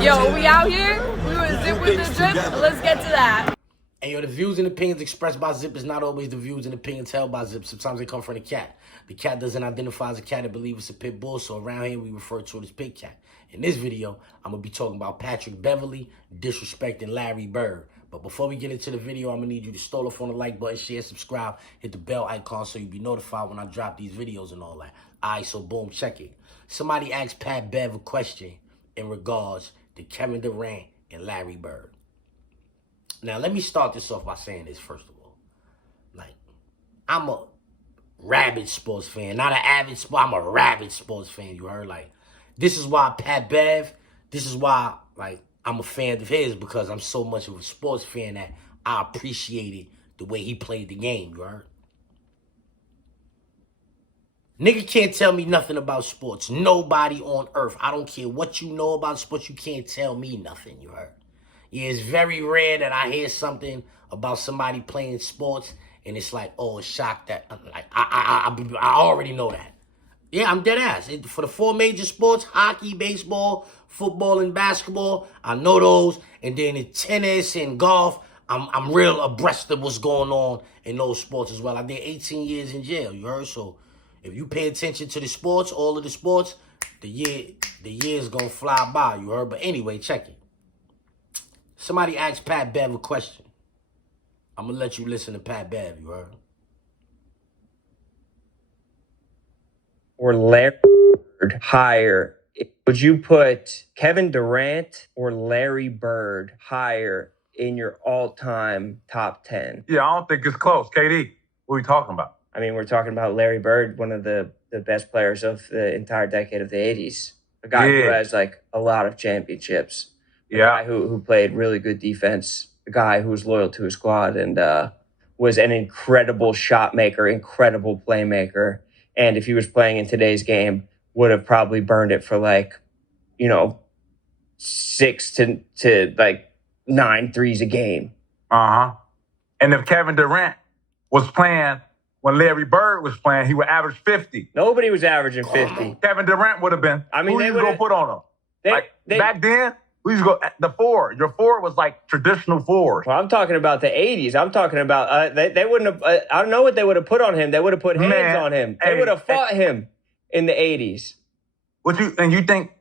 Yo, we out here. We were Zip with the Drip. Let's get to that. And yo, the views and opinions expressed by Zip is not always the views and opinions held by Zip. Sometimes they come from the cat. The cat doesn't identify as a cat and believe it's a pit bull, so around here we refer to it as Pit Cat. In this video, I'm going to be talking about Patrick Beverley disrespecting Larry Bird. But before we get into the video, I'm going to need you to stall off on the like button, share, subscribe, hit the bell icon so you'll be notified when I drop these videos and all that. Alright, so boom, check it. Somebody asked Pat Bev a question in regards to Kevin Durant and Larry Bird. Now, let me start this off by saying this, first of all. Like, I'm a rabid sports fan. Not an avid sport. I'm a rabid sports fan, you heard? Like, this is why Pat Bev, this is why, like, I'm a fan of his, because I'm so much of a sports fan that I appreciated the way he played the game, you heard? Nigga can't tell me nothing about sports. Nobody on earth. I don't care what you know about sports. You can't tell me nothing, you heard? Yeah, it's very rare that I hear something about somebody playing sports and it's like, oh, it's shocked that, like, I already know that. Yeah, I'm dead ass. For the four major sports, hockey, baseball, football, and basketball, I know those. And then in tennis and golf, I'm real abreast of what's going on in those sports as well. I did 18 years in jail, you heard? So if you pay attention to the sports, all of the sports, the year's gonna fly by, you heard? But anyway, check it. Somebody asked Pat Bev a question. I'm going to let you listen to Pat Bev, you heard? Or Larry Bird higher? Would you put Kevin Durant or Larry Bird higher in your all-time top 10? Yeah, I don't think it's close. KD, what are we talking about? I mean, we're talking about Larry Bird, one of the best players of the entire decade of the 80s. A guy who has, like, a lot of championships. A guy who played really good defense, a guy who was loyal to his squad and was an incredible shot maker, incredible playmaker. And if he was playing in today's game, would have probably burned it for like, 6 to like 9 threes a game. Uh-huh. And if Kevin Durant was playing when Larry Bird was playing, he would average 50. Nobody was averaging 50. Kevin Durant would have been. I mean, who you going to put on him? Back then, we used to go the four. Your four was like traditional fours. Well, I'm talking about the 80s. I'm talking about they wouldn't have. I don't know what they would have put on him. They would have put hands on him. They would have fought him in the 80s. You think?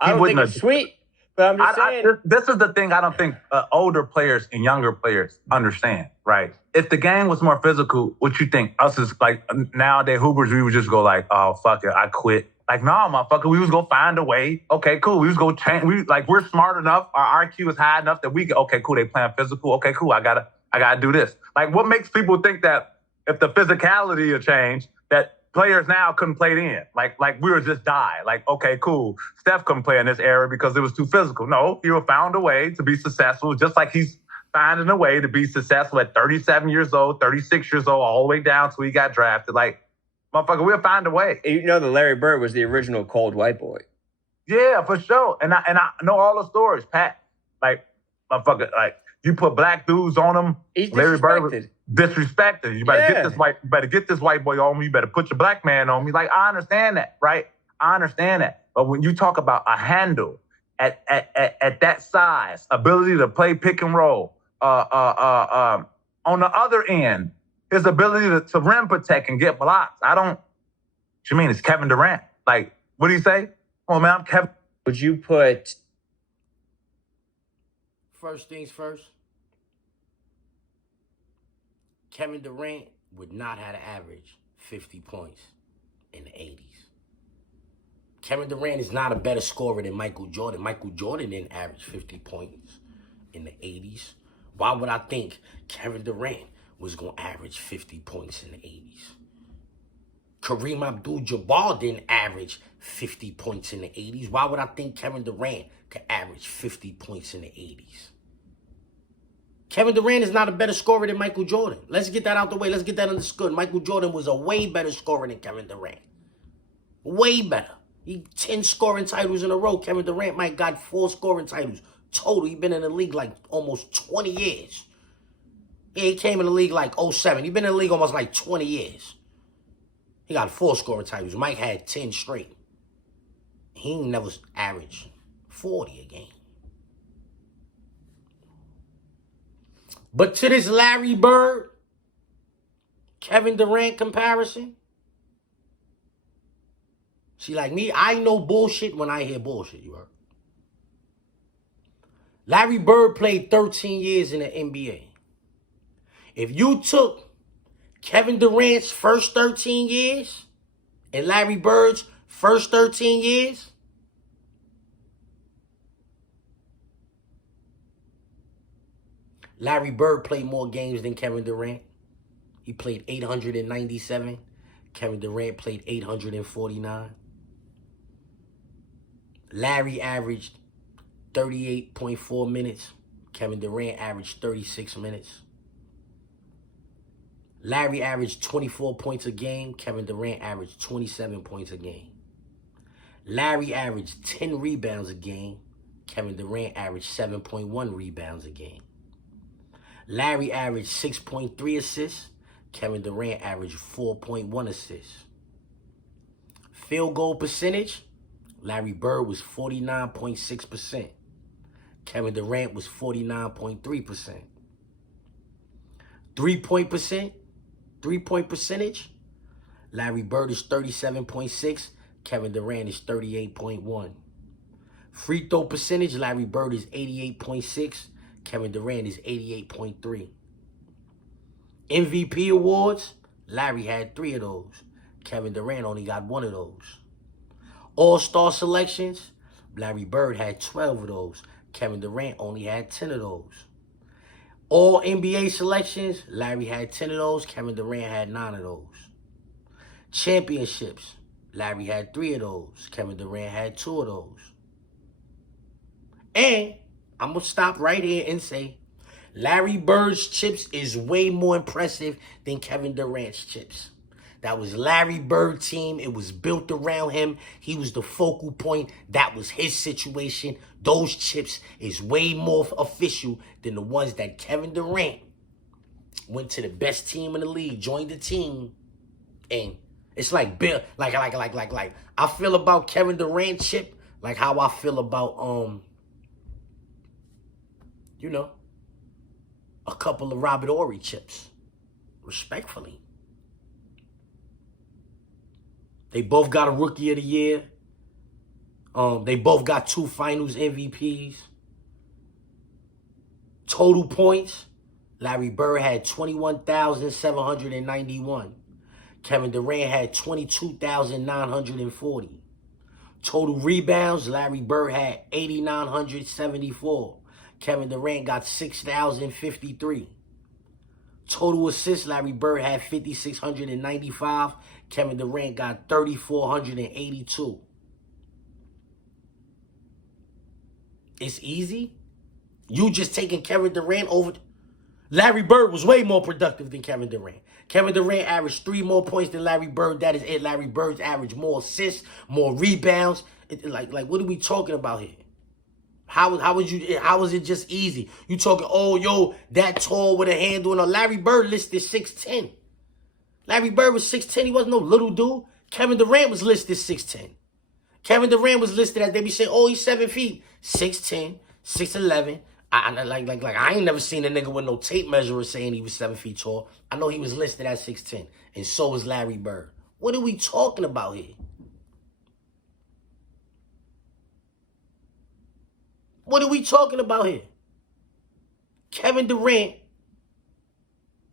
I don't think it's sweet, but I'm just saying. This is the thing. I don't think older players and younger players understand. Right? If the game was more physical, what you think? Us is like nowadays Hoopers, we would just go like, oh fuck it, I quit. Like, nah, motherfucker, we was gonna find a way. Okay, cool. We was gonna change. We're smart enough. Our IQ is high enough that we can, okay, cool, they playing physical. Okay, cool, I gotta do this. Like, what makes people think that if the physicality will change, that players now couldn't play then? Like we were just die. Like, okay, cool. Steph couldn't play in this era because it was too physical. No, he found a way to be successful, just like he's finding a way to be successful at 37 years old, 36 years old, all the way down till he got drafted. Like, motherfucker, we'll find a way. You know that Larry Bird was the original cold white boy. Yeah, for sure. And I know all the stories, Pat. Like, motherfucker, like, you put black dudes on him. He's Larry Bird was disrespected. disrespected. You better get this white boy on me. You better put your black man on me. Like, I understand that, right? I understand that. But when you talk about a handle at that size, ability to play pick and roll, on the other end, his ability to rim protect and get blocks. What you mean? It's Kevin Durant. Like, what do you say? Oh, man, I'm Kevin. Would you put... First things first, Kevin Durant would not have averaged 50 points in the 80s. Kevin Durant is not a better scorer than Michael Jordan. Michael Jordan didn't average 50 points in the 80s. Why would I think Kevin Durant was going to average 50 points in the 80s? Kareem Abdul-Jabbar didn't average 50 points in the 80s. Why would I think Kevin Durant could average 50 points in the 80s? Kevin Durant is not a better scorer than Michael Jordan. Let's get that out the way. Let's get that understood. Michael Jordan was a way better scorer than Kevin Durant. Way better. He 10 scoring titles in a row. Kevin Durant might got 4 scoring titles total. He been in the league like almost 20 years. Yeah, he came in the league like 07. He been in the league almost like 20 years. He got 4 scoring titles. Mike had 10 straight. He never averaged 40 a game. But to this Larry Bird, Kevin Durant comparison, see, like me, I know bullshit when I hear bullshit, you heard? Larry Bird played 13 years in the NBA. If you took Kevin Durant's first 13 years and Larry Bird's first 13 years, Larry Bird played more games than Kevin Durant. He played 897. Kevin Durant played 849. Larry averaged 38.4 minutes. Kevin Durant averaged 36 minutes. Larry averaged 24 points a game. Kevin Durant averaged 27 points a game. Larry averaged 10 rebounds a game. Kevin Durant averaged 7.1 rebounds a game. Larry averaged 6.3 assists. Kevin Durant averaged 4.1 assists. Field goal percentage, Larry Bird was 49.6%. Kevin Durant was 49.3%. Three-point percentage, Larry Bird is 37.6. Kevin Durant is 38.1. Free throw percentage, Larry Bird is 88.6. Kevin Durant is 88.3. MVP awards, Larry had 3 of those. Kevin Durant only got 1 of those. All-star selections, Larry Bird had 12 of those. Kevin Durant only had 10 of those. All NBA selections, Larry had 10 of those. Kevin Durant had 9 of those. Championships, Larry had 3 of those. Kevin Durant had 2 of those. And I'm going to stop right here and say, Larry Bird's chips is way more impressive than Kevin Durant's chips. That was Larry Bird's team. It was built around him. He was the focal point. That was his situation. Those chips is way more official than the ones that Kevin Durant went to the best team in the league, joined the team, and it's like Bill, like I feel about Kevin Durant chip, like how I feel about a couple of Robert Horry chips, respectfully. They both got a Rookie of the Year. They both got 2 Finals MVPs. Total points, Larry Bird had 21,791. Kevin Durant had 22,940. Total rebounds, Larry Bird had 8,974. Kevin Durant got 6,053. Total assists, Larry Bird had 5,695. Kevin Durant got 3,482. It's easy. You just taking Kevin Durant over. Larry Bird was way more productive than Kevin Durant. Kevin Durant averaged 3 more points than Larry Bird. That is it. Larry Bird's averaged more assists, more rebounds. Like what are we talking about here? How is it just easy? You talking, oh, yo, that tall with a handle. No, Larry Bird listed 6'10". Larry Bird was 6'10". He wasn't no little dude. Kevin Durant was listed 6'10". Kevin Durant was listed as, they be saying, oh, he's 7 feet. 6'10", 6'11". I ain't never seen a nigga with no tape measure saying he was 7 feet tall. I know he was listed as 6'10", and so was Larry Bird. What are we talking about here? What are we talking about here? Kevin Durant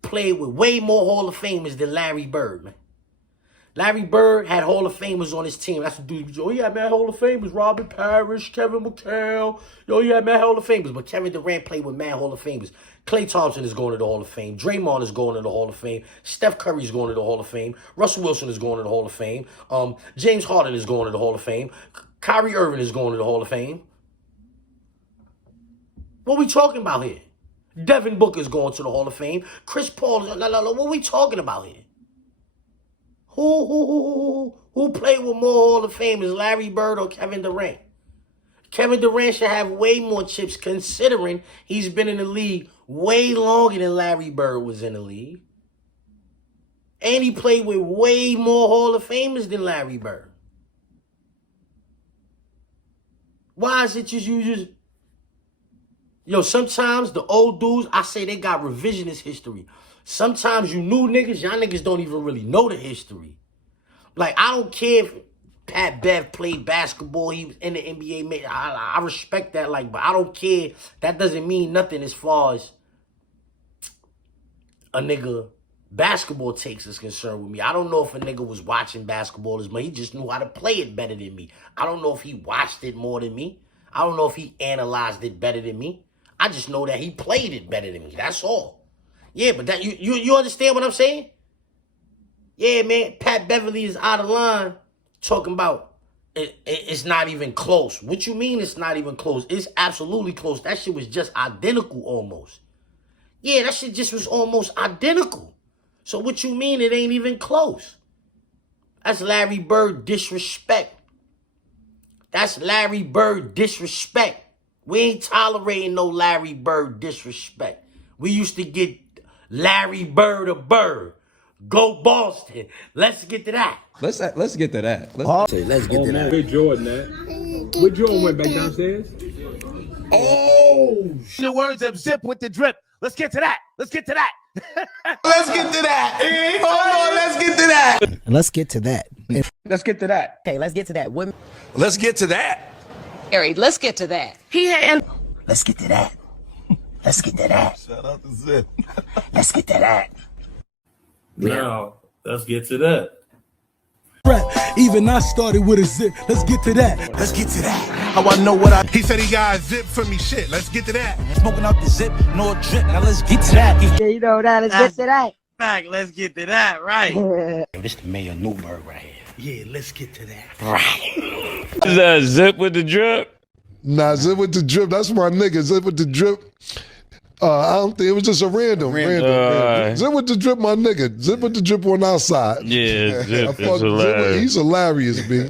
played with way more Hall of Famers than Larry Bird, man. Larry Bird had Hall of Famers on his team. That's what dudes be. Oh, he had mad Hall of Famers. Robert Parrish, Kevin McHale. Yo, he had mad Hall of Famers. But Kevin Durant played with mad Hall of Famers. Klay Thompson is going to the Hall of Fame. Draymond is going to the Hall of Fame. Steph Curry is going to the Hall of Fame. Russell Wilson is going to the Hall of Fame. James Harden is going to the Hall of Fame. Kyrie Irving is going to the Hall of Fame. What we talking about here? Devin Booker is going to the Hall of Fame. Chris Paul is... No. What we talking about here? Who played with more Hall of Famers, Larry Bird or Kevin Durant? Kevin Durant should have way more chips considering he's been in the league way longer than Larry Bird was in the league. And he played with way more Hall of Famers than Larry Bird. Why is it you just... Yo, sometimes the old dudes, I say they got revisionist history. Sometimes you new niggas, y'all niggas don't even really know the history. Like, I don't care if Pat Bev played basketball, he was in the NBA. I respect that, like, but I don't care. That doesn't mean nothing as far as a nigga basketball takes is concerned with me. I don't know if a nigga was watching basketball as much. He just knew how to play it better than me. I don't know if he watched it more than me. I don't know if he analyzed it better than me. I just know that he played it better than me. That's all. Yeah, but that you understand what I'm saying? Yeah, man. Pat Beverley is out of line talking about it's not even close. What you mean it's not even close? It's absolutely close. That shit was just identical almost. Yeah, that shit just was almost identical. So what you mean it ain't even close? That's Larry Bird disrespect. That's Larry Bird disrespect. We ain't tolerating no Larry Bird disrespect. We used to get Larry Bird a bird. Go Boston. Let's get to that. Let's get to that. Let's get to that. Where Jordan at? Where Jordan went back downstairs? Oh, The words of Zip with the drip. Let's get to that. Let's get to that. Let's get to that. Hold on, let's get to that. Let's get to that. Let's get to that. Okay, let's get to that. Women. Let's get to that. Harry, let's get to that. Let's get to that. Let's get to that. Shout out to Zip. Let's get to that. Now, let's get to that. Even I started with a zip. Let's get to that. Let's get to that. How I know what I... He said he got a zip for me shit. Let's get to that. Smoking out the zip, no drip. Now let's get to that. Yeah, you know that. Let's get to that. Fact, let's get to that, right? this the Mayor Newberg right here. Yeah, let's get to that. Right. Is that Zip with the drip? Nah, Zip with the drip. That's my nigga. Zip with the drip. I don't think it was just a random. Zip with the drip, my nigga. Zip with the drip on our side. Yeah, Zip is Zip, hilarious. he's hilarious, B.